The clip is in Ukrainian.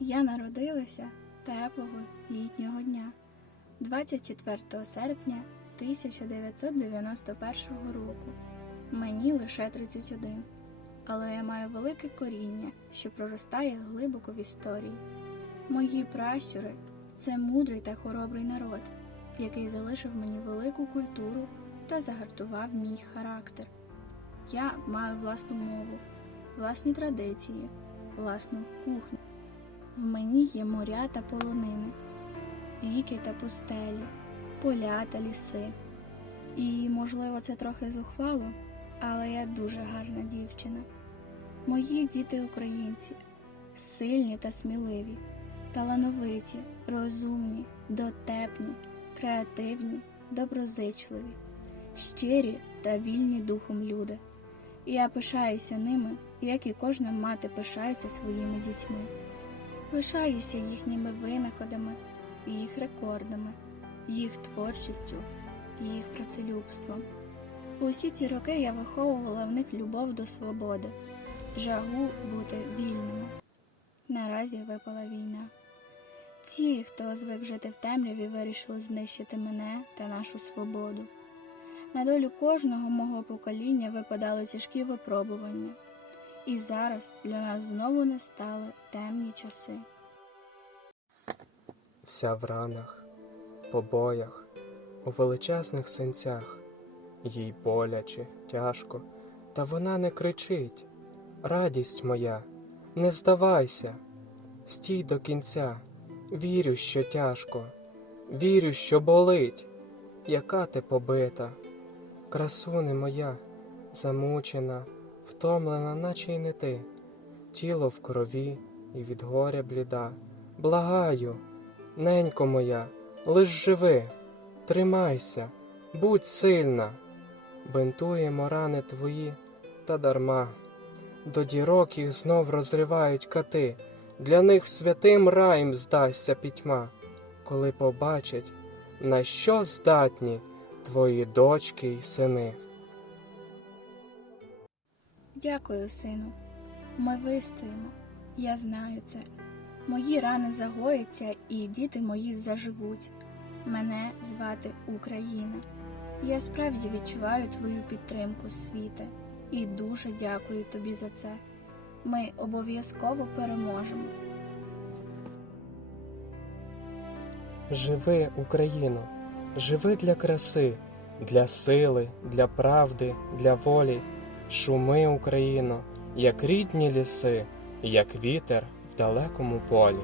Я народилася теплого літнього дня, 24 серпня 1991 року. Мені лише 31, але я маю велике коріння, що проростає глибоко в історії. Мої пращури це мудрий та хоробрий народ, який залишив мені велику культуру та загартував мій характер. Я маю власну мову, власні традиції, власну кухню. В мені є моря та полонини, ріки та пустелі, поля та ліси. І, можливо, це трохи зухвало, але я дуже гарна дівчина. Мої діти українці, сильні та сміливі, талановиті, розумні, дотепні, креативні, доброзичливі, щирі та вільні духом люди. Я пишаюся ними, як і кожна мати пишається своїми дітьми. Пишаюся їхніми винаходами, їх рекордами, їх творчістю, їх працелюбством. Усі ці роки я виховувала в них любов до свободи, жагу бути вільними. Наразі випала війна. Ті, хто звик жити в темряві, вирішили знищити мене та нашу свободу. На долю кожного мого покоління випадали тяжкі випробування, і зараз для нас знову настали темні часи. Вся в ранах, побоях, у величезних синцях, їй боляче, тяжко, та вона не кричить. Радість моя, не здавайся, стій до кінця, вірю, що тяжко, вірю, що болить, яка ти побита, красуне моя, замучена, втомлена, наче й не ти, тіло в крові і від горя бліда. Благаю, ненько моя, лиш живи, тримайся, будь сильна, бинтуємо рани твої та дарма. До дірок їх знов розривають кати, для них святим раєм здасться пітьма, коли побачать, на що здатні твої дочки й сини. Дякую, сину. Ми вистоїмо. Я знаю це. Мої рани загояться, і діти мої заживуть. Мене звати Україна. Я справді відчуваю твою підтримку, світе, і дуже дякую тобі за це. Ми обов'язково переможемо. Живи, Україно, живи для краси, для сили, для правди, для волі. Шуми, Україно, як рідні ліси, як вітер в далекому полі.